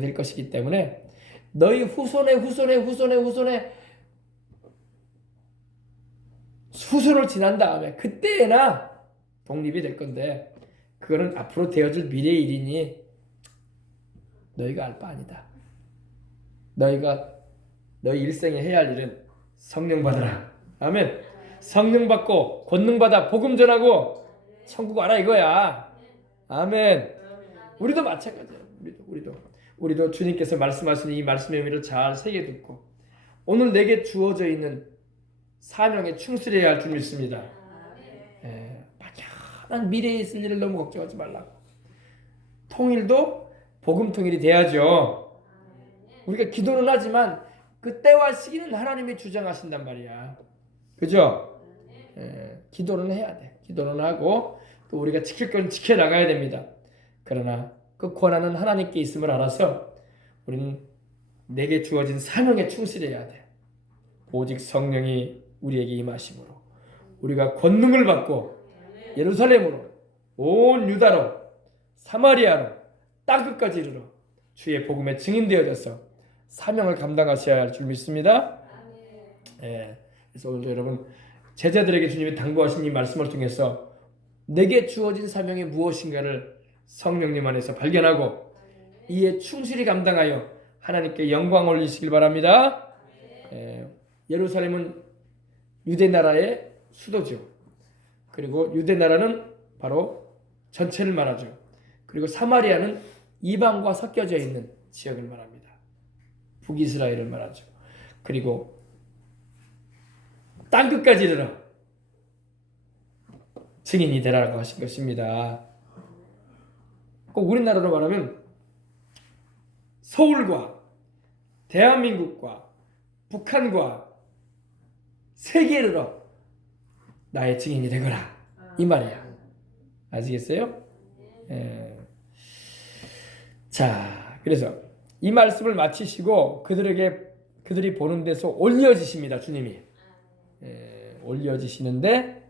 될 것이기 때문에 너희 후손을 지난 다음에 그때나 독립이 될 건데, 그거는 앞으로 되어질 미래의 일이니 너희가 알 바 아니다. 너희가 너희 일생에 해야 할 일은 성령 받으라. 아멘. 성령 받고 권능 받아 복음 전하고 천국 알아 이거야. 아멘. 우리도 마찬가지예요. 우리도 주님께서 말씀하시는 이 말씀의 의미를 잘 새겨 듣고 오늘 내게 주어져 있는 사명에 충실해야 할 줄 믿습니다. 막연한 미래에 있을 일을 너무 걱정하지 말라고. 통일도 복음 통일이 돼야죠. 우리가 기도는 하지만 그때와 시기는 하나님이 주장하신단 말이야. 그죠? 기도는 해야 돼. 기도는 하고 또 우리가 지킬 건 지켜나가야 됩니다. 그러나 그 권한은 하나님께 있음을 알아서 우리는 내게 주어진 사명에 충실해야 돼. 오직 성령이 우리에게 임하심으로 우리가 권능을 받고 예루살렘으로 온 유다로 사마리아로 땅끝까지 이르러 주의 복음에 증인되어져서 사명을 감당하셔야 할 줄 믿습니다. 그래서 오늘 여러분 제자들에게 주님이 당부하신 이 말씀을 통해서 내게 주어진 사명이 무엇인가를 성령님 안에서 발견하고 이에 충실히 감당하여 하나님께 영광 올리시길 바랍니다. 예루살렘은 유대 나라의 수도죠. 그리고 유대 나라는 바로 전체를 말하죠. 그리고 사마리아는 이방과 섞여져 있는 지역을 말합니다. 북이스라엘을 말하죠. 그리고 땅끝까지 이르러 증인이 되라고 하신 것입니다. 꼭 우리나라로 말하면 서울과 대한민국과 북한과 세계에 이르러 나의 증인이 되거라 이 말이야. 아시겠어요? 자, 그래서 이 말씀을 마치시고 그들이 보는 데서 올려지십니다. 주님이 올려지시는데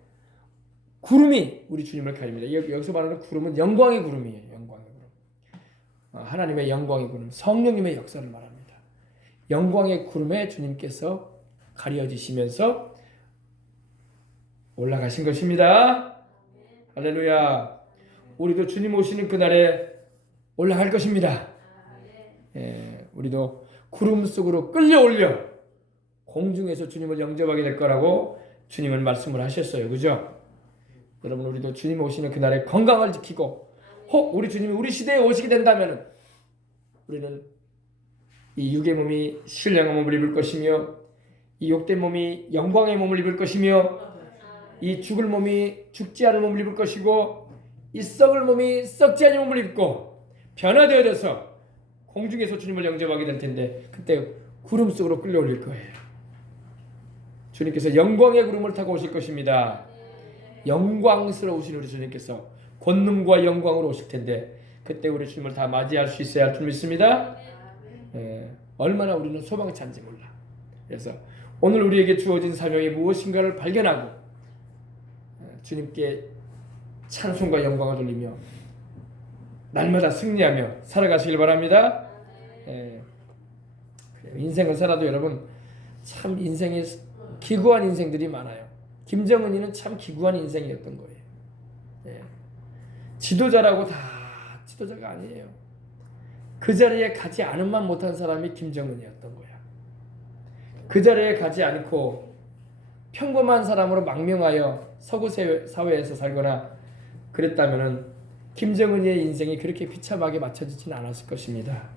구름이 우리 주님을 가립니다. 여기서 말하는 구름은 영광의 구름이에요. 영광의 구름. 하나님의 영광의 구름, 성령님의 역사를 말합니다. 영광의 구름에 주님께서 가려지시면서 올라가신 것입니다. 할렐루야. 우리도 주님 오시는 그날에 올라갈 것입니다. 우리도 구름 속으로 끌려올려 공중에서 주님을 영접하게 될 거라고 주님은 말씀을 하셨어요. 그죠? 여러분, 우리도 주님 오시는 그날에 건강을 지키고 혹 우리 주님이 우리 시대에 오시게 된다면 우리는 이 육의 몸이 신령한 몸을 입을 것이며 이 욕된 몸이 영광의 몸을 입을 것이며 이 죽을 몸이 죽지 않을 몸을 입을 것이고 이 썩을 몸이 썩지 않은 몸을 입고 변화되어져서 공중에서 주님을 영접하게 될 텐데 그때 구름 속으로 끌려올릴 거예요. 주님께서 영광의 구름을 타고 오실 것입니다. 영광스러우신 우리 주님께서 권능과 영광으로 오실 텐데 그때 우리 주님을 다 맞이할 수 있어야 할 줄 믿습니다. 얼마나 우리는 소망찬지 몰라. 그래서 오늘 우리에게 주어진 사명이 무엇인가를 발견하고 주님께 찬송과 영광을 돌리며 날마다 승리하며 살아가시길 바랍니다. 인생을 살아도 여러분 참 인생에 기구한 인생들이 많아요. 김정은이는 참 기구한 인생이었던 거예요. 지도자라고 다 지도자가 아니에요. 그 자리에 가지 않은만 못한 사람이 김정은이었던 거야. 그 자리에 가지 않고 평범한 사람으로 망명하여 서구 사회에서 살거나 그랬다면은 김정은이의 인생이 그렇게 비참하게 맞춰지지는 않았을 것입니다.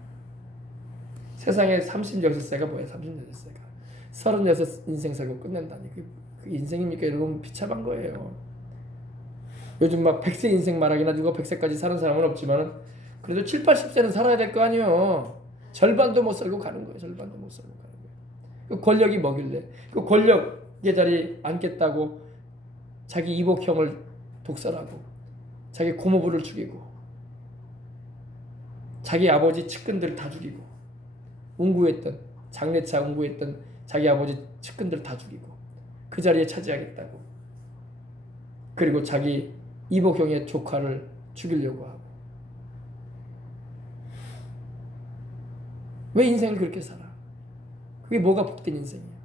세상에 36세가 뭐야? 36세가 36 인생 살고 끝낸다니 그 인생입니까? 여러분 비참한 거예요. 요즘 막 100세 인생 말하기나 누가 100세까지 사는 사람은 없지만 그래도 7, 80세는 살아야 될 거 아니에요. 절반도 못 살고 가는 거예요. 절반도 못 살고 가는 거예요. 그 권력이 뭐길래 그 권력의 자리에 앉겠다고 자기 이복형을 독살하고 자기 고모부를 죽이고 자기 아버지 측근들 다 죽이고 운구했던 장례차 운구했던 자기 아버지 측근들 다 죽이고 그 자리에 차지하겠다고 그리고 자기 이복형의 조카를 죽이려고 하고 왜 인생을 그렇게 살아? 그게 뭐가 복된 인생이야?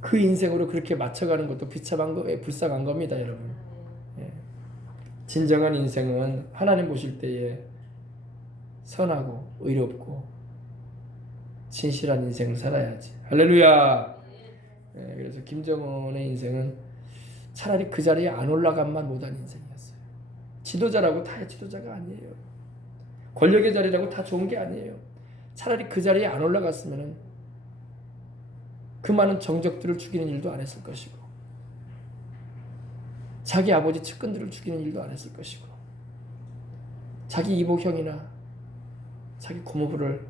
그 인생으로 그렇게 맞춰가는 것도 비참한 거, 불쌍한 겁니다, 여러분. 예. 진정한 인생은 하나님 보실 때에 선하고 의롭고 진실한 인생을 살아야지. 할렐루야. 예, 그래서 김정은의 인생은 차라리 그 자리에 안 올라간만 못한 인생이었어요. 지도자라고 다 지도자가 아니에요. 권력의 자리라고 다 좋은 게 아니에요. 차라리 그 자리에 안 올라갔으면 그 많은 정적들을 죽이는 일도 안 했을 것이고, 자기 아버지 측근들을 죽이는 일도 안 했을 것이고, 자기 이복형이나 자기 고모부를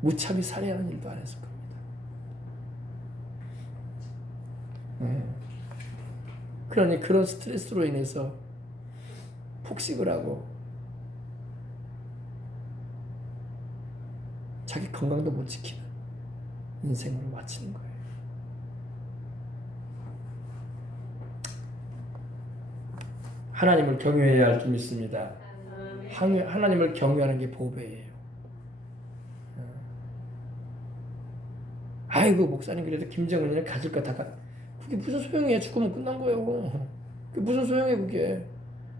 무참히 살해하는 일도 안 했을 겁니다. 그러니 그런 스트레스로 인해서 폭식을 하고 자기 건강도 못 지키는 인생으로 마치는 거예요. 하나님을 경외해야 할 줄 믿습니다. 하나님을 경외하는 게 보배예요. 아이고 목사님 그래도 김정은이는 가질 거 다 그게 무슨 소용이야. 죽으면 끝난 거예요. 그게 무슨 소용이야 그게.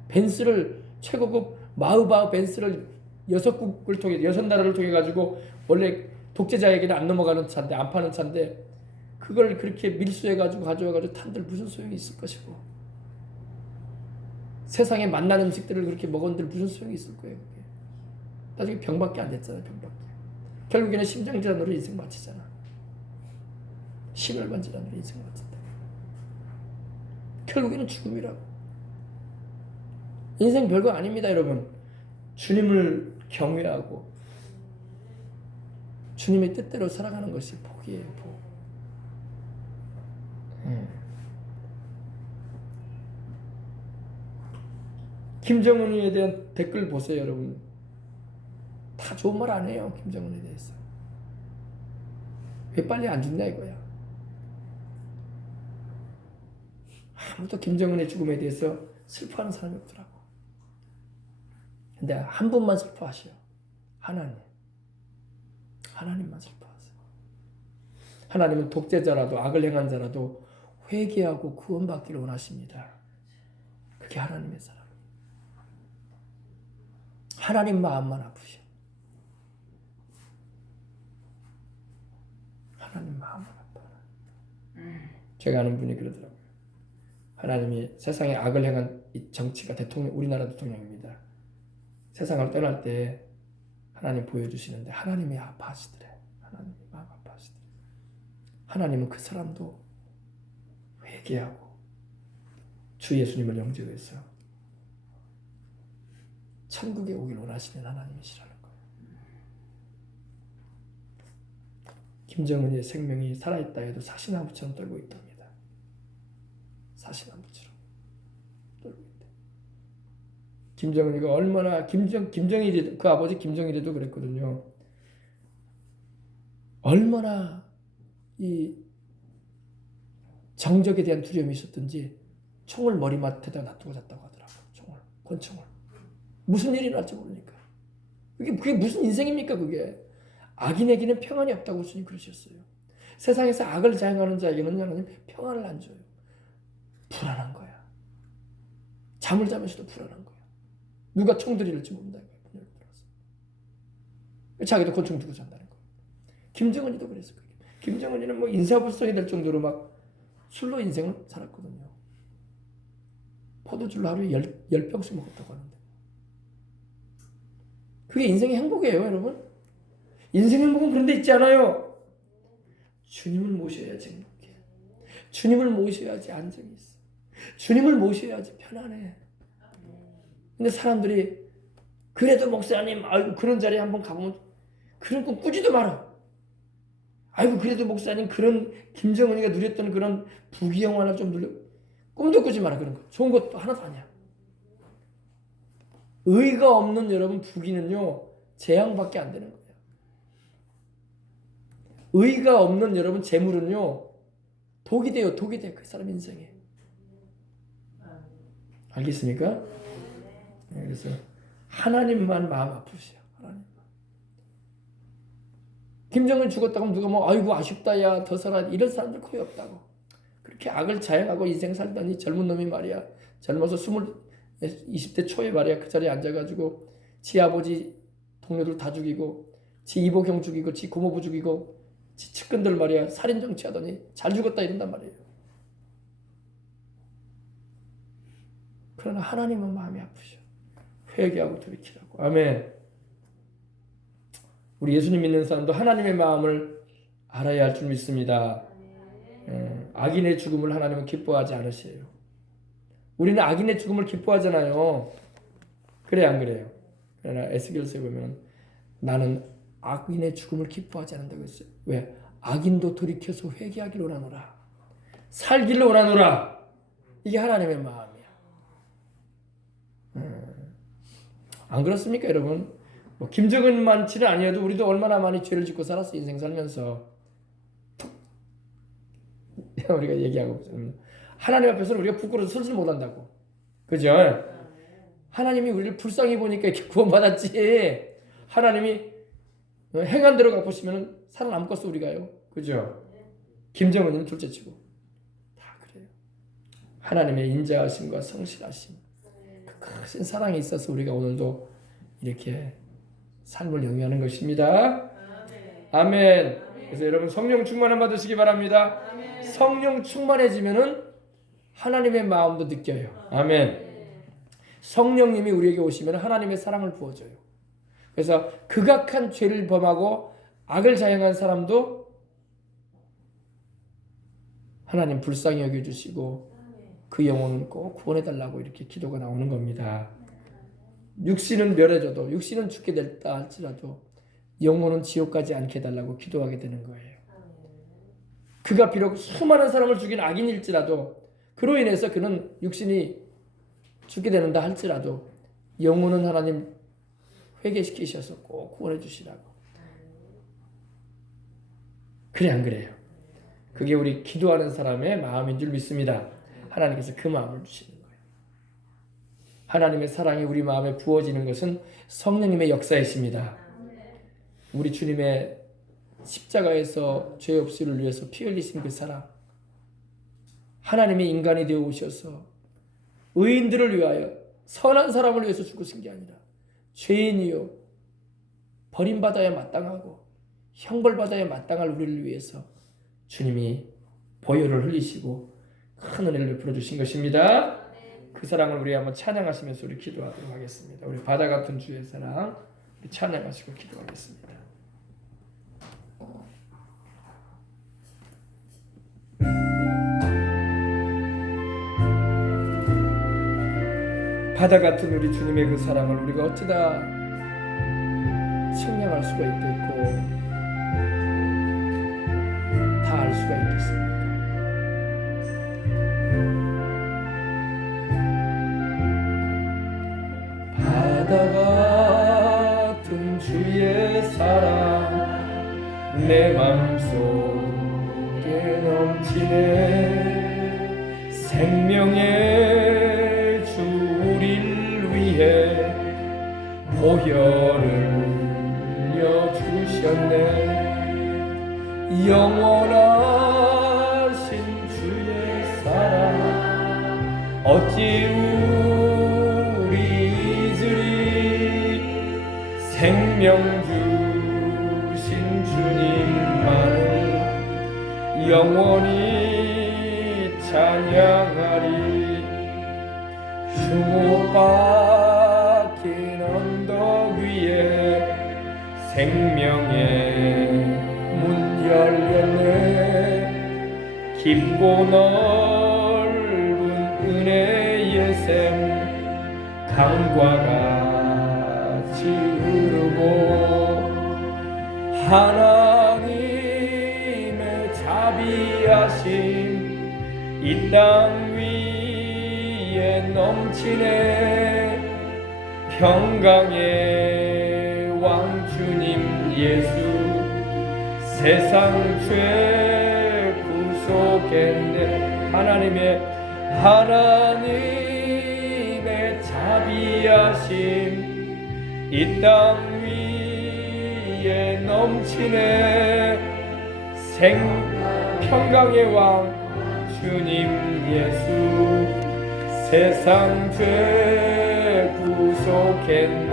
벤츠를 최고급 마흐바흐 벤츠를 6국을 통해 6나라를 통해 가지고 원래 독재자에게는 안 넘어가는 차인데 안 파는 차인데 그걸 그렇게 밀수해 가지고 가져와 가지고 탄들 무슨 소용이 있을 것이고 세상에 맛난 음식들을 그렇게 먹었는데 무슨 소용이 있을 거예요 그게. 나중에 병밖에 안 됐잖아요. 병밖에. 결국에는 심장질환으로 인생 마치잖아. 심혈관 질환으로 인생 마친다. 결국에는 죽음이라고. 인생 별거 아닙니다 여러분. 주님을 경외하고 주님의 뜻대로 살아가는 것이 복이에요. 복. 김정은에 대한 댓글 보세요 여러분. 다 좋은 말 안 해요. 김정은에 대해서. 왜 빨리 안 죽냐 이거야. 아무도 김정은의 죽음에 대해서 슬퍼하는 사람이 없더라고. 근데 한 분만 슬퍼하시오. 하나님. 하나님만 슬퍼하세요. 하나님은 독재자라도 악을 행한 자라도 회개하고 구원받기를 원하십니다. 그게 하나님의 사랑. 하나님 마음만 아프셔. 하나님 마음만 아파. 제가 아는 분이 그러더라고요. 하나님이 세상에 악을 행한 이 정치가 대통령, 우리나라 대통령입니다. 세상을 떠날 때 하나님 보여주시는데 하나님이 아파하시더래. 하나님이 마음 아파하시더래. 하나님은 그 사람도 회개하고 주 예수님을 영접해서 천국에 오길 원하시는 하나님이시라는 거예요. 김정은의 생명이 살아있다 해도 사시나무처럼 떨고 있답니다. 사시나무처럼 떨고 있다. 김정은이가 얼마나 김정일이 그 아버지 김정일이도 그랬거든요. 얼마나 이 정적에 대한 두려움이 있었든지 총을 머리맡에다 놔두고 잤다고 하더라고요. 권총을. 무슨 일이 날지 모르니까. 그게 무슨 인생입니까 그게. 악인에게는 평안이 없다고 주님 그러셨어요. 세상에서 악을 자행하는 자에게는 하나님 평안을 안 줘요. 불안한 거야. 잠을 자면서도 불안한 거야. 누가 총 들이를지 모른다는 거야. 문을 들어서. 자기도 권총 들고 잔다는 거야. 김정은이도 그랬을 거예요. 김정은이는 뭐 인사불성이 될 정도로 막 술로 인생을 살았거든요. 포도주를 하루에 10병씩 먹었다고 하는데. 그게 인생의 행복이에요, 여러분. 인생 행복은 그런 데 있지 않아요. 주님을 모셔야지 행복해. 주님을 모셔야지 안정이 있어. 주님을 모셔야지 편안해. 근데 사람들이 그래도 목사님 아이고 그런 자리에 한번 가보면 그런 꿈 꾸지도 마라. 아이고 그래도 목사님 그런 김정은이가 누렸던 그런 부귀영 하나 좀 누려 꿈도 꾸지 마라. 그런 거 좋은 것도 하나도 아니야. 의가 없는 여러분 부귀는요 재앙밖에 안 되는 거예요. 의가 없는 여러분 재물은요 독이 돼요. 독이 돼 그 사람 인생에. 알겠습니까? 네, 그래서 하나님만 마음 아프세요. 하나님. 김정은 죽었다고 누가 뭐 아이고 아쉽다 야 더 살아 이런 사람들 거의 없다고. 그렇게 악을 자행하고 인생 살더니 젊은 놈이 말이야 젊어서 20대 초에 말이야 그 자리에 앉아가지고 지 아버지 동료들 다 죽이고 지 이복형 죽이고 지 고모부 죽이고 지 측근들 말이야 살인 정치하더니 잘 죽었다 이런단 말이에요. 그러나 하나님은 마음이 아프셔. 회개하고 돌이키라고. 아멘. 우리 예수님 믿는 사람도 하나님의 마음을 알아야 할 줄 믿습니다. 악인의 죽음을 하나님은 기뻐하지 않으세요. 우리는 악인의 죽음을 기뻐하잖아요. 그래 안 그래요? 그러나 에스겔서에 보면 나는 악인의 죽음을 기뻐하지 않는다고 했어요. 왜? 악인도 돌이켜서 회개하기를 원하노라. 살기를 원하노라. 이게 하나님의 마음이야. 안 그렇습니까 여러분? 뭐 김정은만치는 아니어도 우리도 얼마나 많이 죄를 짓고 살았어 인생 살면서. 우리가 얘기하고 있습니다. 하나님 앞에서는 우리가 부끄러워서 서질 못한다고. 그죠? 하나님이 우리를 불쌍히 보니까 이렇게 구원받았지. 하나님이 행한 대로 갚으시면 살아남겠어 우리가요. 그죠? 김정은은 둘째치고 다 그래요. 하나님의 인자하심과 성실하심, 그 크신 사랑이 있어서 우리가 오늘도 이렇게 삶을 영위하는 것입니다. 아멘. 그래서 여러분 성령 충만을 받으시기 바랍니다. 성령 충만해지면은 하나님의 마음도 느껴요. 아멘. 성령님이 우리에게 오시면 하나님의 사랑을 부어줘요. 그래서 극악한 죄를 범하고 악을 자행한 사람도 하나님 불쌍히 여겨주시고 그 영혼은 꼭 구원해달라고 이렇게 기도가 나오는 겁니다. 육신은 멸해져도 육신은 죽게 됐다 할지라도 영혼은 지옥 가지 않게 해달라고 기도하게 되는 거예요. 그가 비록 수많은 사람을 죽인 악인일지라도 그로 인해서 그는 육신이 죽게 되는다 할지라도 영혼은 하나님 회개시키셔서 꼭 구원해 주시라고. 그래 안 그래요? 그게 우리 기도하는 사람의 마음인 줄 믿습니다. 하나님께서 그 마음을 주시는 거예요. 하나님의 사랑이 우리 마음에 부어지는 것은 성령님의 역사이십니다. 우리 주님의 십자가에서 죄 없이를 위해서 피 흘리신 그 사랑, 하나님이 인간이 되어 오셔서 의인들을 위하여 선한 사람을 위해서 죽으신 게 아니라 죄인이요 버림받아야 마땅하고 형벌받아야 마땅할 우리를 위해서 주님이 보혈을 흘리시고 큰 은혜를 베풀어 주신 것입니다. 그 사랑을 우리 한번 찬양하시면서 우리 기도하도록 하겠습니다. 우리 바다 같은 주의 사랑 우리 찬양하시고 기도하겠습니다. 바다 같은 우리 주님의 그 사랑을 우리가 어찌다 측량할 수가 있겠고 다 알 수가 있겠습니까? 바다 같은 주의 사랑 내 맘속에 넘치네. 생명의 주 우리를 위해 보혈을 흘려주셨네. 영원하신 주의 사랑 어찌 우리 잊으리. 생명 주신 주님만을 영원히 찬양하리. 흉못 박힌 언덕 위에 생명의 문 열렸네. 깊고 넓은 은혜의 샘 강과 같이 흐르고 하나님의 자비하심 이 땅 위에 넘치네. 평강의 왕 주님 예수 세상 죄 구속했네. 하나님의 자비하심 이 땅 위에 넘치네. 생평강의 왕 주님 예수 세상 죄 구속했네.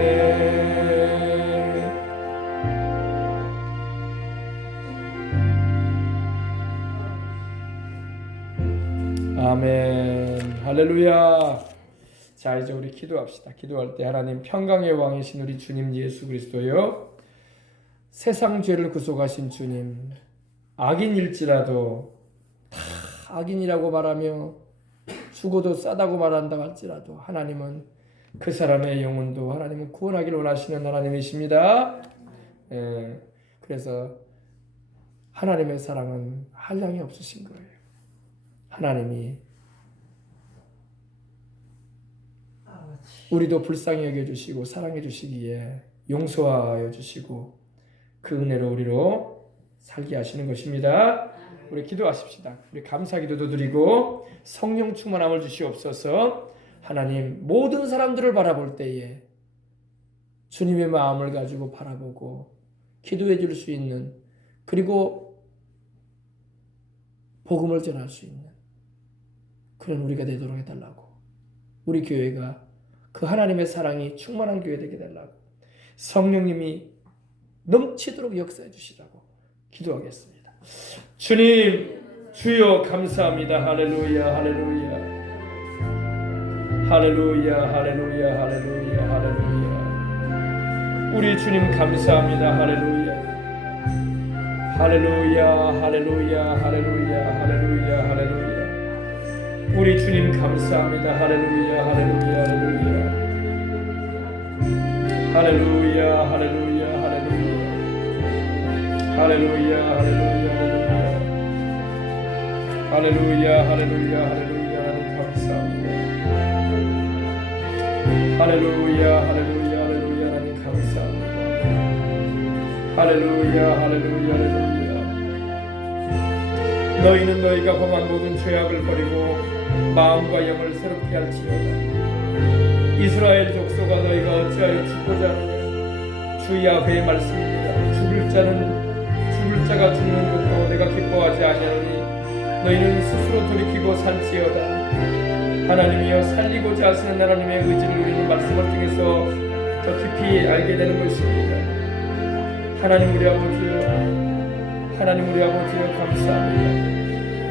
아멘. 할렐루야. 자, 이제 우리 기도합시다. 기도할 때 하나님 평강의 왕이신 우리 주님 예수 그리스도요, 세상 죄를 구속하신 주님, 악인일지라도 다 악인이라고 말하며 죽어도 싸다고 말한다 할지라도 하나님은 그 사람의 영혼도 하나님은 구원하기를 원하시는 하나님이십니다. 그래서 하나님의 사랑은 한량이 없으신 거예요. 하나님이 우리도 불쌍히 여겨주시고 사랑해 주시기에 용서하여 주시고 그 은혜로 우리로 살게 하시는 것입니다. 우리 기도하십시다. 우리 감사 기도도 드리고 성령 충만함을 주시옵소서. 하나님, 모든 사람들을 바라볼 때에 주님의 마음을 가지고 바라보고 기도해 줄 수 있는, 그리고 복음을 전할 수 있는 그런 우리가 되도록 해달라고, 우리 교회가 그 하나님의 사랑이 충만한 교회 되게 해달라고, 성령님이 넘치도록 역사해 주시라고 기도하겠습니다. 주님, 주여 감사합니다. 할렐루야, 할렐루야, 할렐루야, 할렐루야, 할렐루야, 할렐루야. 우리 주님 감사합니다. 할렐루야, 할렐루야, 할렐루야, 할렐루야, 할렐루야, 할렐루야. 우리 주님 감사합니다. 할렐루야, 할렐루야, 할렐루야, 할렐루야, 할렐루야, 할렐루야, 할렐루야, 할렐루야, 할렐루야, 할렐루야, 할렐루야. 하나님 감사합니다. 할렐루야, 할렐루야, 할렐루야. 하나님 감사합니다. 할렐루야, 할렐루야, 할렐루야. 너희는 너희가 범한 모든 죄악을 버리고 마음과 영을 새롭게 할지어다. 이스라엘 족속아, 너희가 어찌하여 죽고자 하느냐. 주 야훼의 말씀입니다. 죽을 자가 죽는 것도 내가 기뻐하지 아니하노니 너희는 스스로 돌이키고 살지어다. 하나님이여, 살리고자 하시는 하나님의 의지를 우리는 말씀을 통해서 더 깊이 알게 되는 것입니다. 하나님 우리 아버지여, 하나님 우리 아버지여 감사합니다.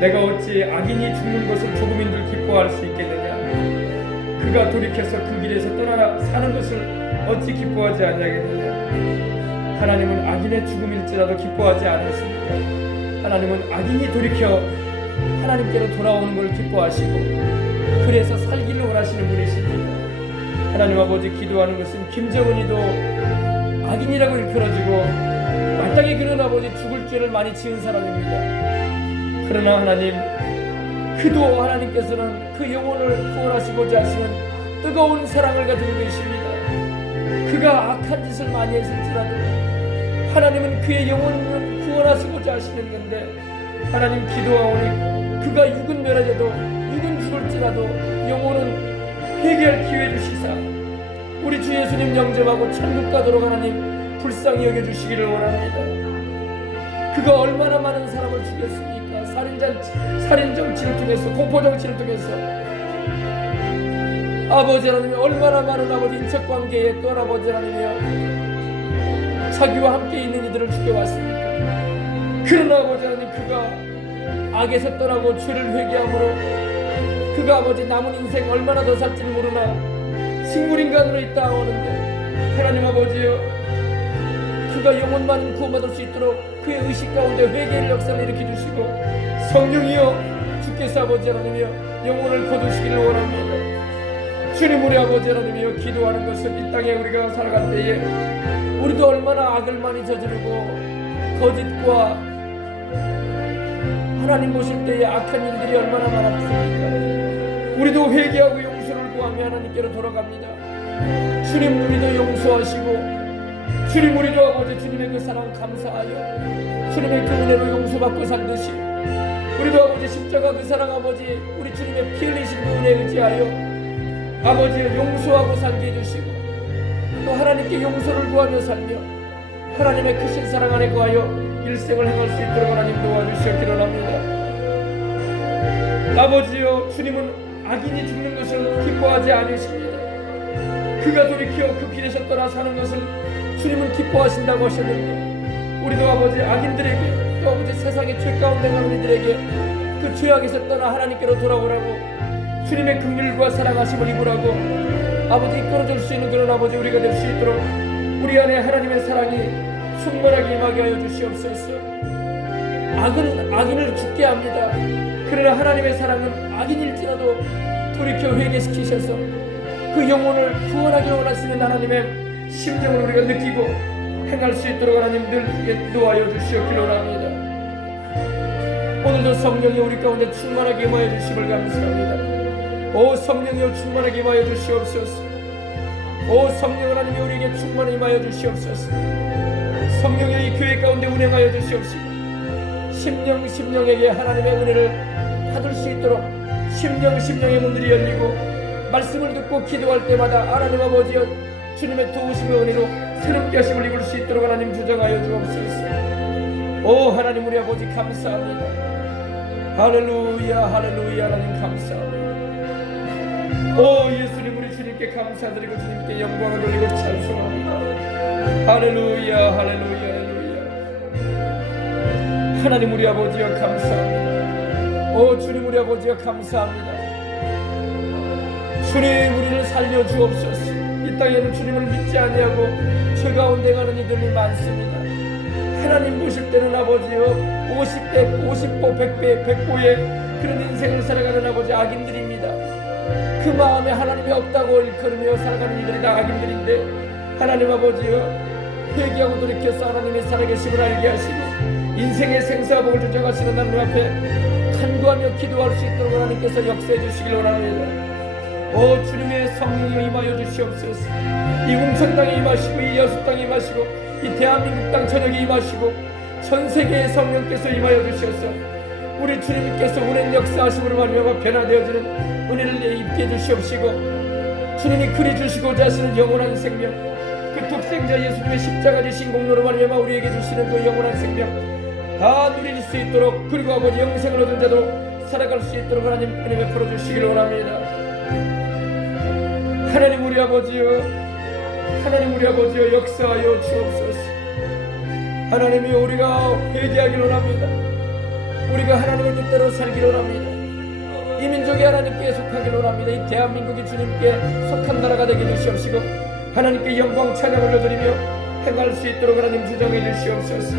내가 어찌 악인이 죽는 것을 조금인들 기뻐할 수 있겠느냐. 그가 돌이켜서 그 길에서 떠나 사는 것을 어찌 기뻐하지 아니하겠느냐. 하나님은 악인의 죽음일지라도 기뻐하지 않으십니까? 하나님은 악인이 돌이켜 하나님께로 돌아오는 걸 기뻐하시고 그래서 살기를 원하시는 분이십니다. 하나님 아버지, 기도하는 것은 김정은이도 악인이라고 일컬어지고 마땅히 그런 아버지 죽을 죄를 많이 지은 사람입니다. 그러나 하나님, 그도 하나님께서는 그 영혼을 구원하시고자 하시는 뜨거운 사랑을 가지고 계십니다. 그가 악한 짓을 많이 했을지라도 하나님은 그의 영혼을 구원하시고자 하시는 건데, 하나님 기도하오니 그가 육은 멸하져도 육은 죽을지라도 영혼은 회개할 기회 주시사 우리 주 예수님 영접하고 천국 가도록 하나님 불쌍히 여겨주시기를 원합니다. 그가 얼마나 많은 사람을 죽였습니까? 살인 정치를 통해서, 공포 정치를 통해서 아버지 하나님이 얼마나 많은 아버지 인척관계에 또 아버지 하나님이여 자기와 함께 있는 이들을 죽여왔습니까? 그러나 아버지 하나님, 그가 악에서 떠나고 죄를 회개함으로 그가 아버지 남은 인생 얼마나 더 살지는 모르나 식물인간으로 있다 오는데, 하나님 아버지여, 그가 영혼만 구원받을 수 있도록 그의 의식 가운데 회개의 역사를 일으켜주시고, 성령이여 주께서 아버지 하나님이여 영혼을 거두시기를 원합니다. 주님, 우리 아버지 하나님이여, 기도하는 것은 이 땅에 우리가 살아갈 때에 우리도 얼마나 악을 많이 저지르고 거짓과 하나님 보실 때에 악한 일들이 얼마나 많았습니까? 우리도 회개하고 용서를 구하며 하나님께로 돌아갑니다. 주님, 우리도 용서하시고, 주님, 우리도 아버지 주님의 그 사랑 감사하여 주님의 그 은혜로 용서받고 살듯이 우리도 아버지 십자가 그 사랑 아버지 우리 주님의 피 흘리신 그 은혜에 의지하여 아버지여 용서하고 살게 해주시고 또 하나님께 용서를 구하며 살며 하나님의 크신 사랑 안에 거하여 일생을 행할 수 있도록 하나님 도와주시옵기를 합니다. 아버지여 주님은 악인이 죽는 것을 기뻐하지 않으십니다. 그가 돌이켜 그 길에서 떠나 사는 것을 주님은 기뻐하신다고 하셨는데 우리도 아버지 악인들에게 또 아버지 세상의 죄 가운데 가는 이들에게 그 죄악에서 떠나 하나님께로 돌아오라고 주님의 긍휼과 사랑하심을 입으라고 아버지 이끌어줄 수 있는 그런 아버지 우리가 될 수 있도록 우리 안에 하나님의 사랑이 충만하게 임하게 하여 주시옵소서. 악은 악인을 죽게 합니다. 그러나 하나님의 사랑은 악인일지라도 돌이켜 회개시키셔서 그 영혼을 구원하기 원하시는 하나님의 심정을 우리가 느끼고 행할 수 있도록 하나님 늘 인도하여 주시옵기를 원합니다. 오늘도 성령이 우리 가운데 충만하게 임하여 주심을 감사합니다. 오 성령이여 충만하게 임하여 주시옵소서. 오 성령 하나님이 우리에게 충만히 임하여 주시옵소서. 성령이여 이 교회 가운데 운행하여 주시옵시고 심령에게 하나님의 은혜를 받을 수 있도록 심령의 문들이 열리고 말씀을 듣고 기도할 때마다 하나님 아버지여 주님의 도우심의 은혜로 새롭게 하심을 입을 수 있도록 하나님 주장하여 주옵소서. 오 하나님 우리 아버지 감사합니다. 할렐루야 할렐루야 하나님 감사합니다. 오 예수님 우리 주님께 감사드리고 주님께 영광을 돌리고 찬송합니다. 할렐루야 할렐루야 할렐루야. 하나님 우리 아버지여 감사합니다. 오 주님 우리 아버지여 감사합니다. 주님 우리를 살려 주옵소서. 이 땅에는 주님을 믿지 아니하고 죄 가운데 가는 이들이 많습니다. 하나님 보실 때는 아버지여 50배, 50보, 100배, 100보의 그런 인생을 살아가는 아버지 악인들입니다. 그 마음에 하나님이 없다고 일컬으며 살아가는 이들이 다 악인들인데 하나님 아버지여 회개하고 돌이켜서 하나님의 살아계심을 알게 하시고 인생의 생사복을 주장하시는 하나님 앞에 간구하며 기도할 수 있도록 하나님께서 역사해 주시길 원합니다. 오 주님의 성령이 임하여 주시옵소서. 이 웅천 땅에 임하시고 이 여수 땅에 임하시고 이 대한민국 땅 전역에 임하시고 전 세계의 성령께서 임하여 주셔서 우리 주님께서 운행 역사하심으로 말미암아 변화되어지는 은혜를 입게 해주시옵시고 주님이 그리 주시고자 하시는 영원한 생명 그 독생자 예수님의 십자가 지신 공로로 말미암아 우리에게 주시는 그 영원한 생명 다 누릴 수 있도록 그리고 아버지 영생을 얻은 자도 살아갈 수 있도록 하나님 은혜 베풀어 주시길 원합니다. 하나님 우리 아버지여 역사하여 주옵소서. 하나님이 우리가 회개하길 원합니다. 우리가 하나님의 뜻대로 살길 원합니다. 이 민족이 하나님께 속하길 원합니다. 이 대한민국이 주님께 속한 나라가 되게 해주시옵시고 하나님께 영광 찬양을 올려드리며 행할 수 있도록 하나님 주장해 주시옵소서.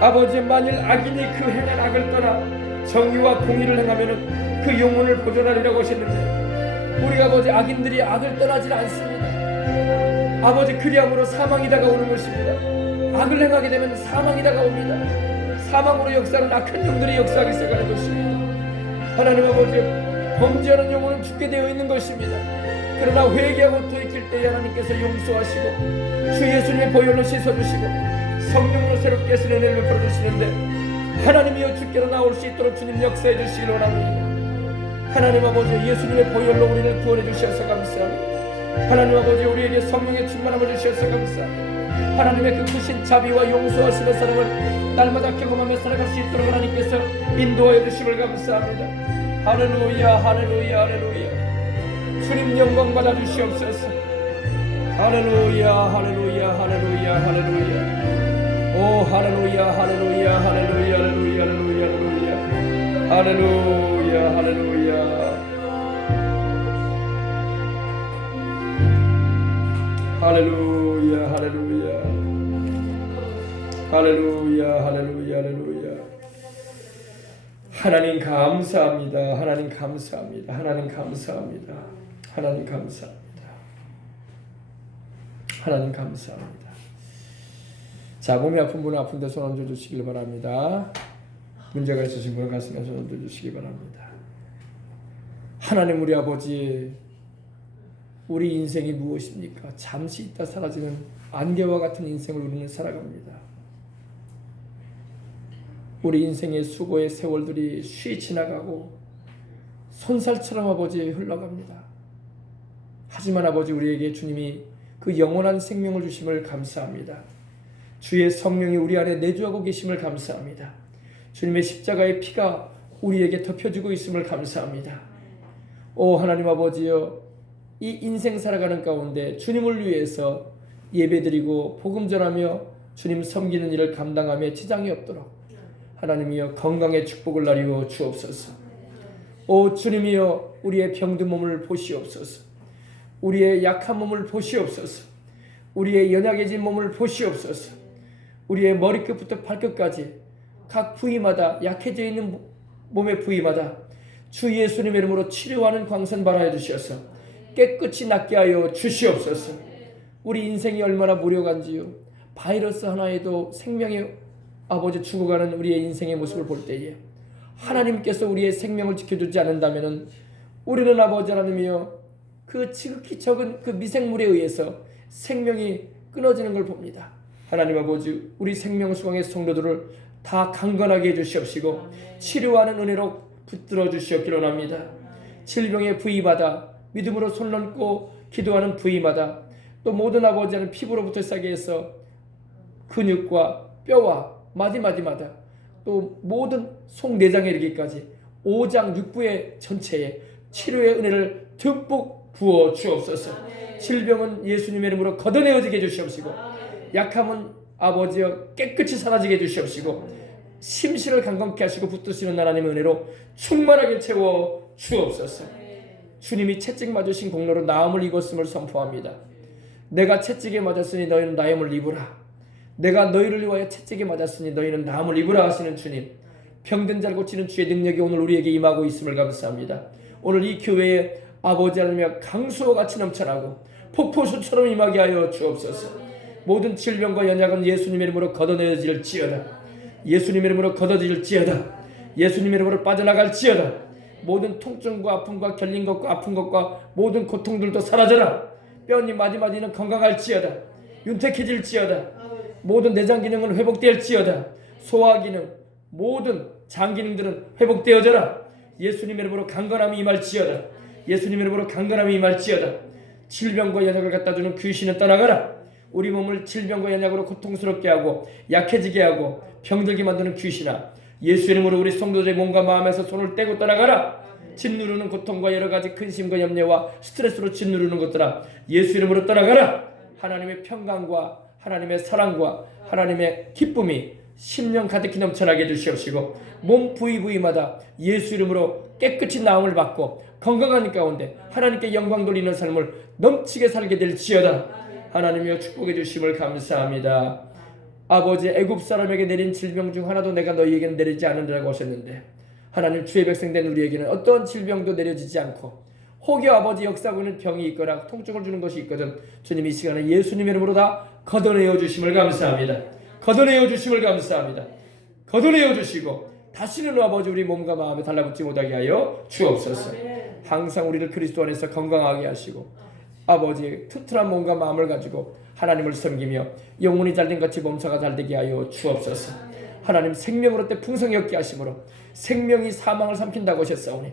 아버지 만일 악인이 그 행한 악을 떠나 정의와 공의를 행하면 그 영혼을 보존하리라고 하셨는데 우리가 아버지 악인들이 악을 떠나질 않습니다. 아버지 그리함으로 사망이 다가오는 것입니다. 악을 행하게 되면 사망이 다가옵니다. 사망으로 역사하는 악한 영들이 역사하기 시작하는 것입니다. 하나님 아버지 범죄하는 영혼은 죽게 되어 있는 것입니다. 그러나 회개하고 돌이킬 때에 하나님께서 용서하시고 주 예수님의 보혈로 씻어주시고 성령으로 새롭게 하시는 은혜를 베풀어주시는데 하나님이여 주께로 나올 수 있도록 주님 역사해 주시길 원합니다. 하나님 아버지 예수님의 보혈로 우리를 구원해 주셔서 감사합니다. 하나님 아버지 우리에게 성령의 충만함을 주셔서 감사합니다. 하나님의 그 크신 자비와 용서하심의 사랑을 날마다 경험하며 살아갈 수 있도록 하나님께서 인도하여 주심을 감사합니다. 할렐루야 할렐루야 할렐루야. 주님 영광 받아 주시옵소서. 할렐루야 할렐루야 할렐루야 할렐루야. 오 할렐루야 할렐루야 할렐루야 할렐루야 할렐루야 할렐루야 할렐루야 할렐루야 할렐루야 할렐루야 할렐루야 할렐루야. 하나님 감사합니다. 하나님 감사합니다. 하나님 감사합니다. 하나님 감사합니다. 하나님 감사합니다. 자, 몸이 아픈 분은 아픈데 손 얹어 주시길 바랍니다. 문제가 있으신 분은 가슴에 손 얹어 주시기 바랍니다. 하나님 우리 아버지 우리 인생이 무엇입니까? 잠시 있다 사라지는 안개와 같은 인생을 우리는 살아갑니다. 우리 인생의 수고의 세월들이 쉬 지나가고 손살처럼 아버지 흘러갑니다. 하지만 아버지 우리에게 주님이 그 영원한 생명을 주심을 감사합니다. 주의 성령이 우리 안에 내주하고 계심을 감사합니다. 주님의 십자가의 피가 우리에게 덮여주고 있음을 감사합니다. 오 하나님 아버지여, 이 인생 살아가는 가운데 주님을 위해서 예배드리고 복음 전하며 주님 섬기는 일을 감당하며 지장이 없도록 하나님이여 건강의 축복을 나리워 주옵소서. 오 주님이여, 우리의 병든 몸을 보시옵소서. 우리의 약한 몸을 보시옵소서. 우리의 연약해진 몸을 보시옵소서. 우리의 머리끝부터 발끝까지 각 부위마다 약해져 있는 몸의 부위마다 주 예수님의 이름으로 치료하는 광선 발하여 주셔서 깨끗이 낫게 하여 주시옵소서. 우리 인생이 얼마나 무료간지요. 바이러스 하나에도 생명이 아버지 죽어가는 우리의 인생의 모습을 볼 때에 하나님께서 우리의 생명을 지켜주지 않는다면 우리는 아버지 하나님이여 그 지극히 적은 그 미생물에 의해서 생명이 끊어지는 걸 봅니다. 하나님 아버지, 우리 생명수강의 성도들을 다 강건하게 해주시옵시고 치료하는 은혜로 붙들어 주시옵기로 합니다. 질병의 부위마다 믿음으로 손 얹고 기도하는 부위마다 또 모든 아버지 하나님 피부로부터 시작해 해서 근육과 뼈와 마디마디마다 또 모든 속내장에 이르기까지 5장 6부의 전체에 치료의 은혜를 듬뿍 부어 주옵소서. 질병은 예수님의 이름으로 걷어내어지게 해주시옵시고 약함은 아버지여 깨끗이 사라지게 해주시옵시고 심신을 강건케 하시고 붙드시는 하나님의 은혜로 충만하게 채워 주옵소서. 주님이 채찍 맞으신 공로로 나음을 입었음을 선포합니다. 내가 채찍에 맞았으니 너희는 나음을 입으라. 내가 너희를 위하여 채찍에 맞았으니 너희는 나음을 입으라 하시는 주님, 병든 자를 고치는 주의 능력이 오늘 우리에게 임하고 있음을 감사합니다. 오늘 이 교회에 아버지 하나님의 강수와 같이 넘쳐나고 폭포수처럼 임하게 하여 주옵소서. 모든 질병과 연약은 예수님의 이름으로 걷어내어질지어다. 예수님의 이름으로 걷어질지어다. 예수님의 이름으로 빠져나갈지어다. 모든 통증과 아픔과 결린 것과 아픈 것과 모든 고통들도 사라져라. 뼈니 마디마디는 건강할지어다. 윤택해질지어다. 모든 내장 기능은 회복될지어다. 소화 기능, 모든 장 기능들은 회복되어져라. 예수님의 이름으로 강건함이 임할지어다. 예수님의 이름으로 강건함이 임할지어다. 질병과 연약을 갖다주는 귀신은 떠나가라. 우리 몸을 질병과 연약으로 고통스럽게 하고 약해지게 하고 병들게 만드는 귀신아, 예수 이름으로 우리 성도들의 몸과 마음에서 손을 떼고 떠나가라. 짓누르는 고통과 여러가지 근심과 염려와 스트레스로 짓누르는 것들아, 예수 이름으로 떠나가라. 하나님의 평강과 하나님의 사랑과 하나님의 기쁨이 심령 가득히 넘쳐나게 해주시옵시고 몸 부위마다 예수 이름으로 깨끗이 나음을 받고 건강한 가운데 하나님께 영광 돌리는 삶을 넘치게 살게 될지어다. 하나님이여 축복해 주심을 감사합니다. 아버지, 애굽 사람에게 내린 질병 중 하나도 내가 너희에게는 내리지 않는다고 하셨는데 하나님, 주의 백성된 우리에게는 어떠한 질병도 내려지지 않고 혹여 아버지 역사하고 있는 병이 있거나 통증을 주는 것이 있거든 주님 이 시간에 예수님의 이름으로 다 걷어내어 주심을 감사합니다. 걷어내어 주심을 감사합니다. 걷어내어 주시고 다시는 아버지 우리 몸과 마음에 달라붙지 못하게 하여 주옵소서. 항상 우리를 그리스도 안에서 건강하게 하시고 아버지 튼튼한 몸과 마음을 가지고 하나님을 섬기며 영혼이 잘된 같이 몸사가 잘되게 하여 주옵소서. 하나님, 생명으로 때 풍성히 얻게 하심으로 생명이 사망을 삼킨다고 하셨사오니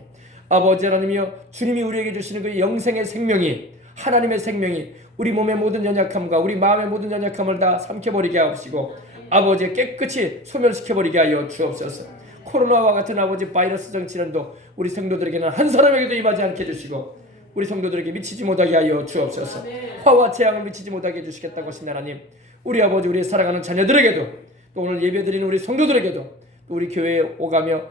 아버지 하나님이여, 주님이 우리에게 주시는 그 영생의 생명이, 하나님의 생명이 우리 몸의 모든 연약함과 우리 마음의 모든 연약함을 다 삼켜버리게 하옵시고 아버지 깨끗이 소멸시켜버리게 하여 주옵소서. 코로나와 같은 아버지 바이러스적 질환도 우리 성도들에게는 한 사람에게도 임하지 않게 해주시고 우리 성도들에게 미치지 못하게 하여 주옵소서. 화와 재앙을 미치지 못하게 해주시겠다고 하신 하나님, 우리 아버지, 우리 사랑하는 자녀들에게도 또 오늘 예배드리는 우리 성도들에게도 또 우리 교회에 오가며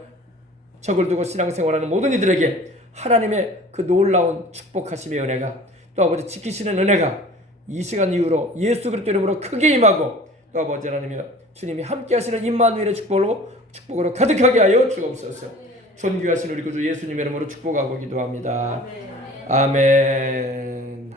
적을 두고 신앙생활하는 모든 이들에게 하나님의 그 놀라운 축복하심의 은혜가 또 아버지 지키시는 은혜가 이 시간 이후로 예수 그리스도 이름으로 크게 임하고 또 아버지 하나님이여 주님이 함께 하시는 임마누엘의 축복으로 가득하게 하여 주옵소서. 존귀하신 우리 구주 예수님의 이름으로 축복하고 기도합니다. 아멘.